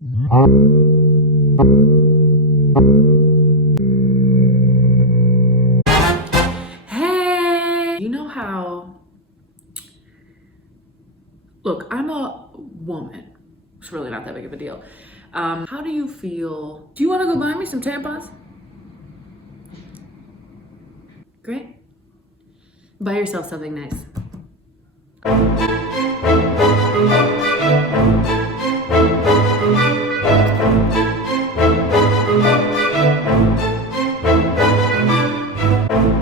Hey, you know how, look, I'm a woman. It's really not that big of a deal. How do you feel? Do you want to go buy me some tampons? Great. Buy yourself something nice.